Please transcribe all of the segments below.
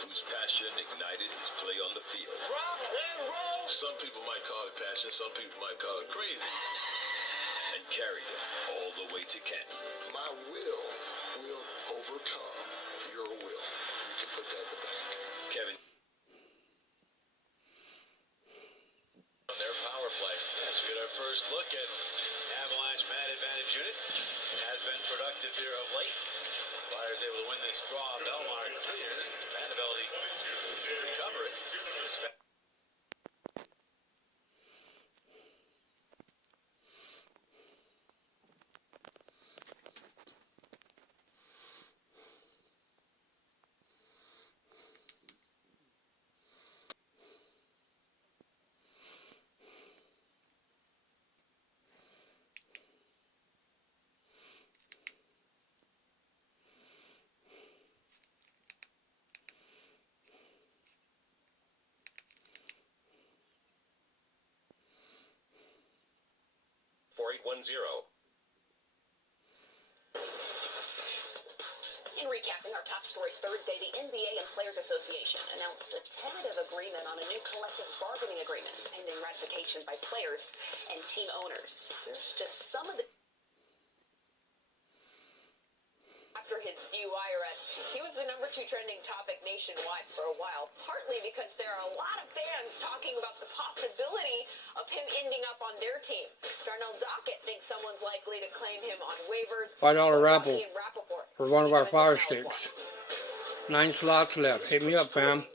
whose passion ignited his play on the field. Rock and roll! Some people might call it passion, some people might call it crazy. And carried him all the way to Canton. My will overcome your will. You can put that in the bank. Kevin. On their power play. Yes, we get our first look at Avalanche man advantage unit. It has been productive here of late. Flyers able to win this draw. Belmar clears. Vanderbilt to recover it. 4810. In recapping our top story Thursday, the NBA and Players Association announced a tentative agreement on a new collective bargaining agreement pending ratification by players and team owners. There's just some of the... After his DUI arrest, he was the #2 trending topic nationwide for a while, partly because there are a lot of fans talking about the possibility of him ending up on their team. Darnell Dockett thinks someone's likely to claim him on waivers. $5 raffle for one of our Firesticks. 9 slots left. Hit me up, fam.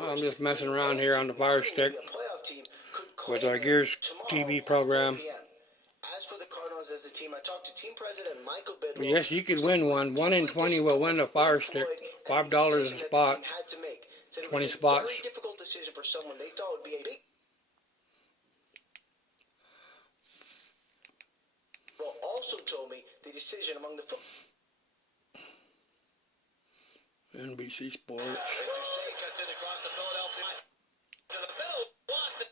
I'm just messing around here on the Firestick with our Gears TV program. As for the Cardinals as a team, I talked to team president Michael Bidwell. Yes, you could win one. 1 in 20 will win a Firestick. $5 a spot. 20 spots. Very difficult decision for someone they thought would be a big. Well, also told me the decision among the NBC Sports. Touche cuts in across the Philadelphia to the middle. Lost it.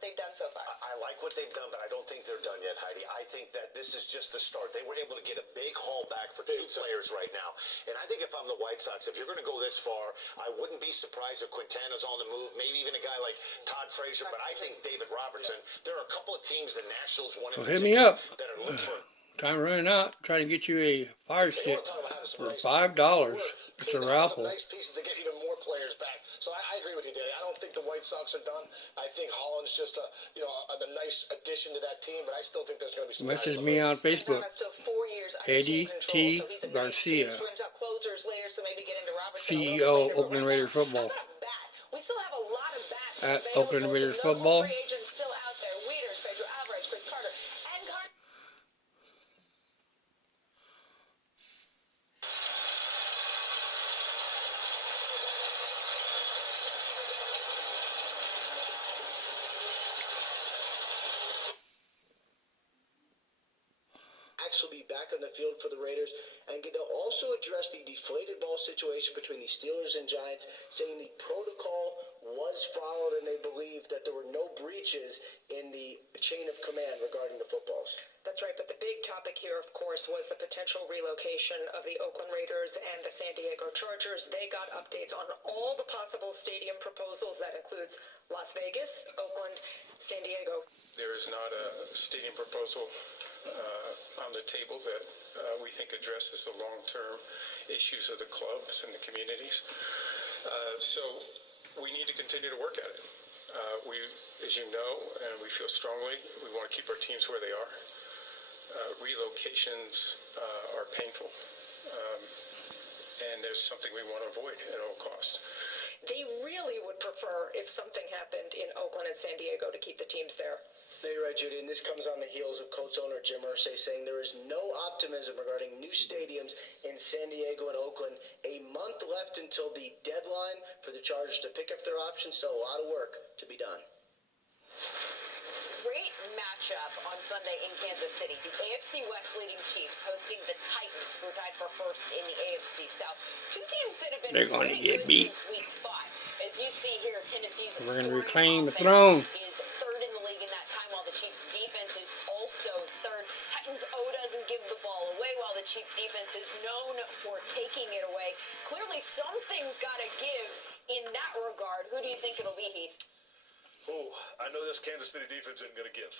They've done so far. I like what they've done, but I don't think they're done yet, Heidi. I think that this is just the start. They were able to get a big haul back for 2 players right now. And I think if I'm the White Sox, if you're going to go this far, I wouldn't be surprised if Quintana's on the move, maybe even a guy like Todd Frazier, but I think David Robertson. There are a couple of teams, the Nationals, one So hit me up. that are looking for. Time running out. Trying to get you a Firestick for $5. It's a raffle. Nice pieces to get even more players back. So I agree with you, Danny. I don't think the White Sox are done. I think Holland's just a nice addition to that team, but I still think there's going to be some. Message me on Facebook. Eddie T. Garcia, CEO Oakland Raiders Football. We still have a lot of bats At available, Oakland Raiders so no Football. free agents still out there. Wieters, Pedro Alvarez, Chris Carter, and Carter. will be back on the field for the Raiders, and they'll also address the deflated ball situation between the Steelers and Giants, saying the protocol was followed and they believe that there were no breaches in the chain of command regarding the footballs. That's right, but the big topic here, of course, was the potential relocation of the Oakland Raiders and the San Diego Chargers. They got updates on all the possible stadium proposals. That includes Las Vegas, Oakland, San Diego. There is not a stadium proposal on the table that we think addresses the long-term issues of the clubs and the communities. So we need to continue to work at it. We, as you know, and we feel strongly, we want to keep our teams where they are. Relocations are painful, and there's something we want to avoid at all costs. They really would prefer, if something happened in Oakland and San Diego, to keep the teams there. No, you're right, Judy, and this comes on the heels of Colts owner Jim Irsay saying there is no optimism regarding new stadiums in San Diego and Oakland. A month left until the deadline for the Chargers to pick up their options, so a lot of work to be done. Great matchup on Sunday in Kansas City. The AFC West leading Chiefs hosting the Titans, who are tied for first in the AFC South. Two teams that have been They're going to get beat. since week 5. As you see here, Tennessee's We're going to scoring reclaim the offense throne. is third in the league in that time, while the Chiefs' defense is also third. Titans O doesn't give the ball away, while the Chiefs' defense is known for taking it away. Clearly, something's got to give in that regard. Who do you think it'll be, Heath? Oh, I know this Kansas City defense isn't going to give.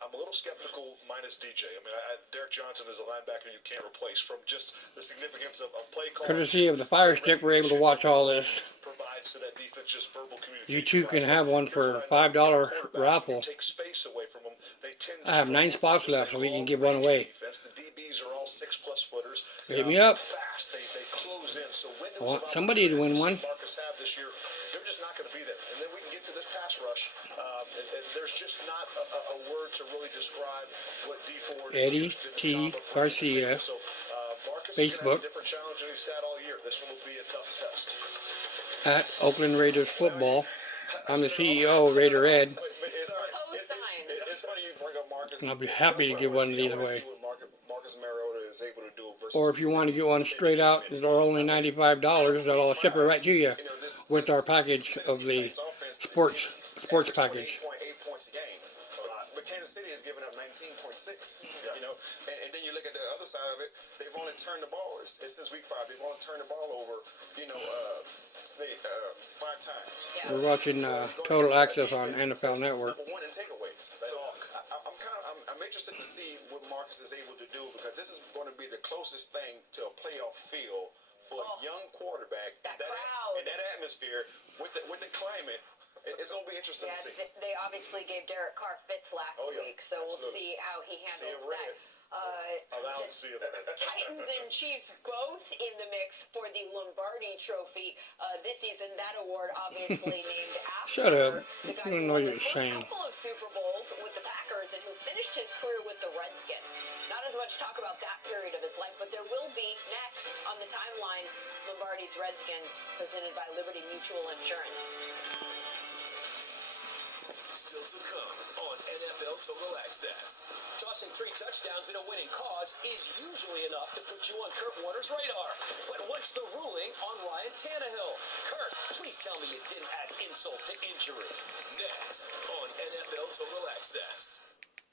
I'm a little skeptical minus DJ. I mean, Derek Johnson is a linebacker you can't replace from just the significance of play calling. Courtesy of the Firestick, we're able to watch all this. Provides to that defense just verbal communication. You too can have one for $5 raffle. Take space away from them. They tend to I have 9 spots left, so we can give one away. The DBs are all 6+ footers. Hit me up. Fast. They close in. So I want somebody to win one. Marcus have this year, they're just not going to be there. And then we can get to this pass rush. And there's just not a word to really describe what D Ford Eddie T. Garcia. So Marcus Facebook. is a different challenge than he's had all year. This one will be a tough test. At Oakland Raiders Football. I'm the CEO, Raider Ed. It's funny you bring up Marcus. And I'll be happy to give one of these away. Marcus Mariota is able to do versus, Or if you want to get one straight out, they're only $95. That'll ship it right to you with our package of the sports package. 8 points a game. But Kansas City has given up 19.6. You know, and then you look at the other side of it, they've only turned the ball. It's since week 5, they've only turned the ball over, 5 times. We're watching Total Access on NFL Network. Number 1 in takeaways. So I'm interested to see what Marcus is able to do, because this is going to be the closest thing to a playoff feel for a young quarterback in that atmosphere with the climate. It's going to be interesting to see. They obviously gave Derek Carr fits last week, so we'll see how he handles that. Titans and Chiefs both in the mix for the Lombardi Trophy this season. That award obviously named after Shut up. the guy You don't who know won what the you're first saying. couple of Super Bowls with the Packers and who finished his career with the Redskins. Not as much talk about that period of his life, but there will be next on the timeline Lombardi's Redskins, presented by Liberty Mutual Insurance. Still to come on NFL Total Access. Tossing 3 touchdowns in a winning cause is usually enough to put you on Kurt Warner's radar. But what's the ruling on Ryan Tannehill? Kurt, please tell me you didn't add insult to injury. Next on NFL Total Access.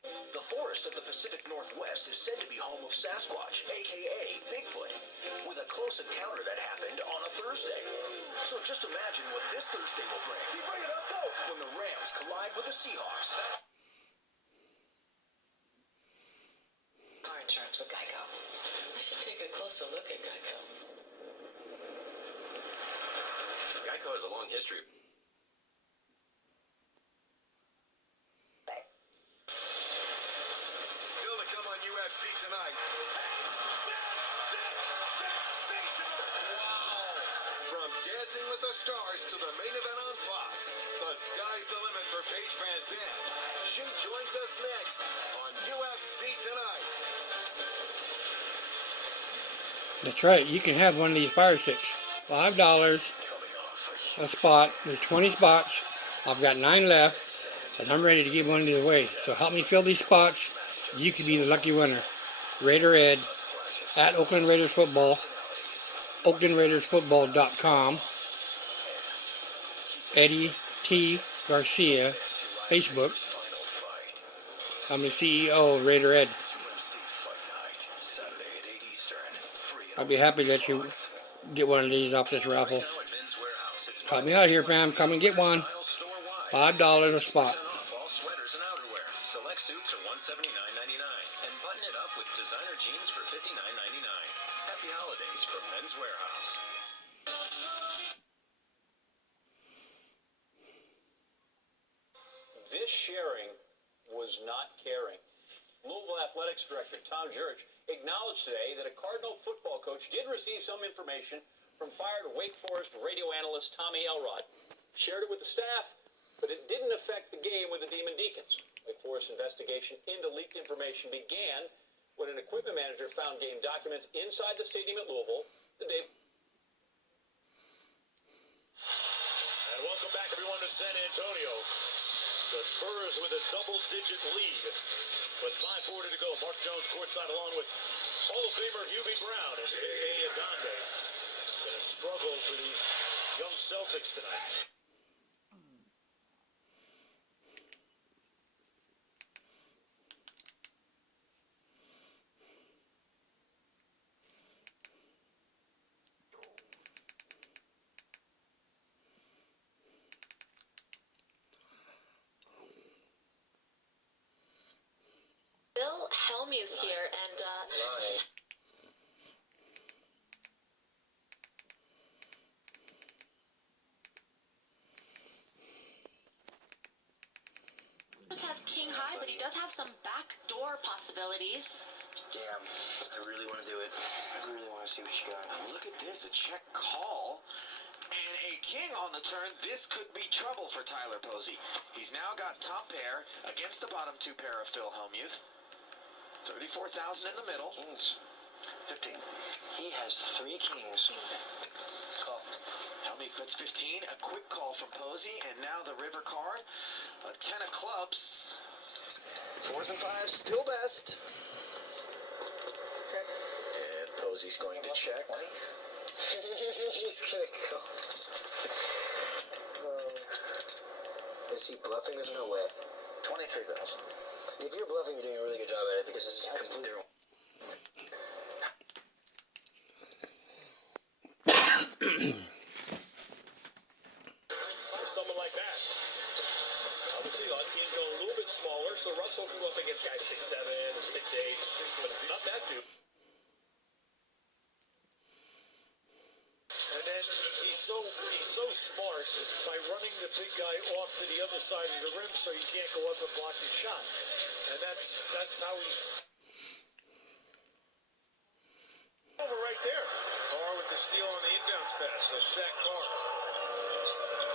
The forest of the Pacific Northwest is said to be home of Sasquatch, a.k.a. Bigfoot, with a close encounter that happened on a Thursday. So just imagine what this Thursday will bring when the Rams collide with the Seahawks. Car insurance with Geico. I should take a closer look at Geico. Geico has a long history. Still to come on UFC tonight. From Dancing with the Stars to the main event on Fox, the sky's the limit for Paige Van Zandt. She joins us next on UFC Tonight. That's right. You can have one of these Firesticks. $5 a spot. There's 20 spots. I've got 9 left, and I'm ready to give one of these away. So help me fill these spots. You could be the lucky winner. Raider Ed at Oakland Raiders Football. OaklandRaidersFootball.com. Eddie T. Garcia, Facebook. I'm the CEO of Raider Ed. I'd be happy to let you get one of these off this raffle. Help me out here, fam. Come and get one. $5 a spot. Fall sweaters and outerwear. Select suits are $179.99, and button it up with designer jeans for $59.99. Happy holidays from Men's Warehouse. This sharing was not caring. Louisville Athletics Director Tom Jurich acknowledged today that a Cardinal football coach did receive some information from fired Wake Forest radio analyst Tommy Elrod. Shared it with the staff, but it didn't affect the game with the Demon Deacons. Wake Forest's investigation into leaked information began when an equipment manager found game documents inside the stadium at Louisville the day. And welcome back, everyone, to San Antonio. The Spurs with a double-digit lead. With 5:40 to go, Mark Jones courtside along with Hall of Famer Hubie Brown and A.A. Adonde. It's been a struggle for these young Celtics tonight. Bill Helmuth here, and has king high, but he does have some backdoor possibilities. Damn, I really want to do it. I really want to see what you got. Look at this, a check call. And a king on the turn. This could be trouble for Tyler Posey. He's now got top pair against the bottom two pair of Phil Hellmuth. 34,000 in the middle. Kings. 15. He has 3 kings. Call. Hellmuth bets 15. A quick call from Posey. And now the river card. A 10 of clubs. 4s and 5s still best. And Posey's going to check. He's gonna go. Is he bluffing? There's no way. 23,000. If you're bluffing, you're doing a really good job at it because it's completely wrong. For someone like that, obviously our team go a little bit smaller, so Russell can go up against guys 6'7" and 6'8", but not that dude. And then he's so smart by running the big guy off to the other side of the rim so he can't go up and block his shot. And that's how he's over right there. Carr with the steal on the inbounds pass. So Zach Carr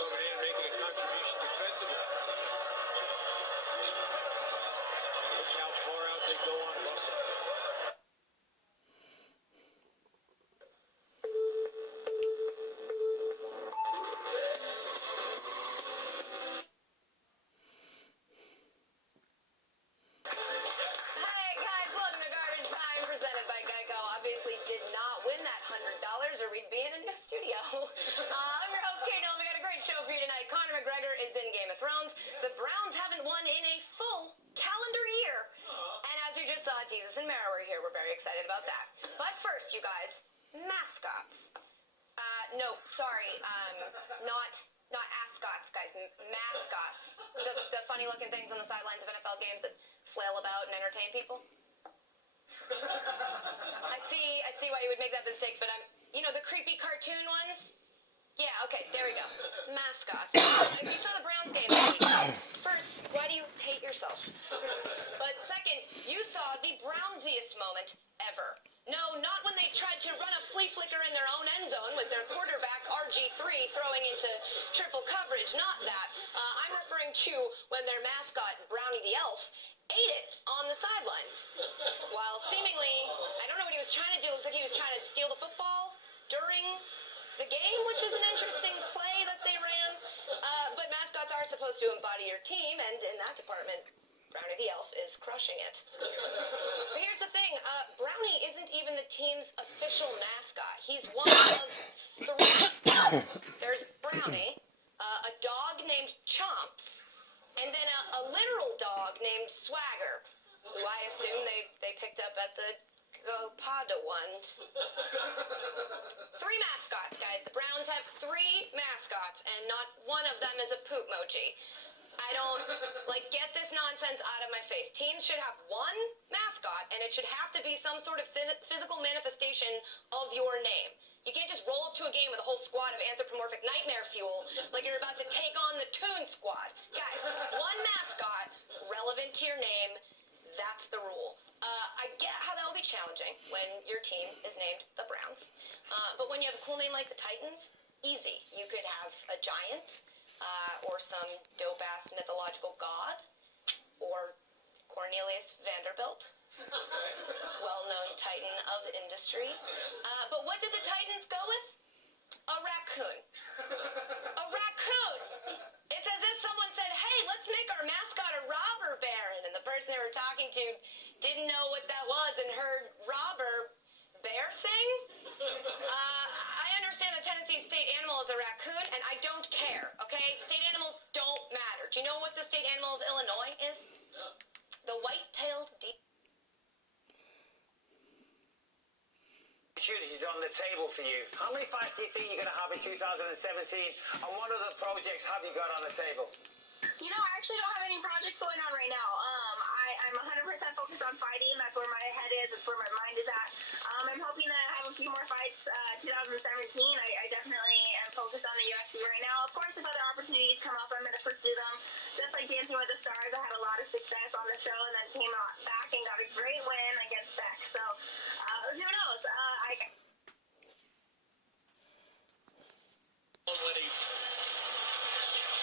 coming in and making a contribution defensively. Look how far out they go on Russell. Studio. I'm your host, Kate Nolan. We got a great show for you tonight. Conor McGregor is in Game of Thrones. The Browns haven't won in a full calendar year. And as you just saw, Jesus and Mara were here. We're very excited about that. But first, you guys, mascots. No, sorry, not ascots, guys. Mascots. The funny-looking things on the sidelines of NFL games that flail about and entertain people. I see why you would make that mistake, but the creepy cartoon ones? Yeah, okay, there we go. Mascots. If you saw the Browns game, first, why do you hate yourself? But second, you saw the Brownsiest moment ever. No, not when they tried to run a flea flicker in their own end zone with their quarterback RG3 throwing into triple coverage. Not that. I'm referring to when their mascot, Brownie the Elf, ate it on the sidelines. While seemingly, I don't know what he was trying to do. Looks like he was trying to steal the football during the game, which is an interesting play that they ran. But mascots are supposed to embody your team, and in that department, Brownie the Elf is crushing it. But here's the thing, Brownie isn't even the team's official mascot. He's one of 3. There's Brownie, a dog named Chomps, and then a literal dog named Swagger, who I assume they picked up at the Padawan. 3 mascots, guys. The Browns have 3 mascots, and not one of them is a poop emoji. I don't, get this nonsense out of my face. Teams should have 1 mascot, and it should have to be some sort of physical manifestation of your name. You can't just roll up to a game with a whole squad of anthropomorphic nightmare fuel like you're about to take on the Toon Squad. Guys, 1 mascot relevant to your name, that's the rule. I get how that will be challenging when your team is named the Browns. But when you have a cool name like the Titans, easy. You could have a giant, or some dope-ass mythological god, or Cornelius Vanderbilt, well-known titan of industry. But what did the Titans go with? A raccoon. A raccoon! It's as if someone said, hey, let's make our mascot a robber baron, and the person they were talking to didn't know what that was and heard robber bear thing? I understand the Tennessee state animal is a raccoon, and I don't care, okay? State animals don't matter. Do you know what the state animal of Illinois is? The white-tailed deer. Opportunities on the table for you. How many fights do you think you're going to have in 2017? And what other projects have you got on the table? You know, I actually don't have any projects going on right now. I'm 100% focused on fighting. That's where my head is. That's where my mind is at. I'm hoping to have a few more fights 2017. I definitely am focused on the UFC right now. Of course, if other opportunities come up, I'm going to pursue them. Just like Dancing with the Stars, I had a lot of success on the show and then came out back and got a great win against Beck. So, who knows? When he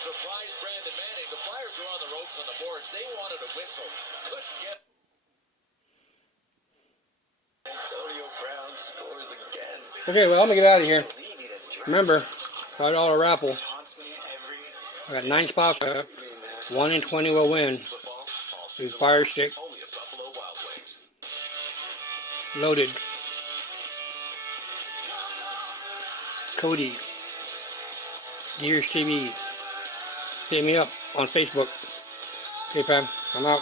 surprised Brandon Manning, the Flyers were on the ropes on the boards. They wanted a whistle. Couldn't get. Antonio Brown scores again. Okay, well, let me get out of here. Remember, $5 raffle. I got 9 spots left. 1 in 20 will win. These Firestick. Loaded. Cody. Gears TV. Hit me up on Facebook. Okay, fam. I'm out.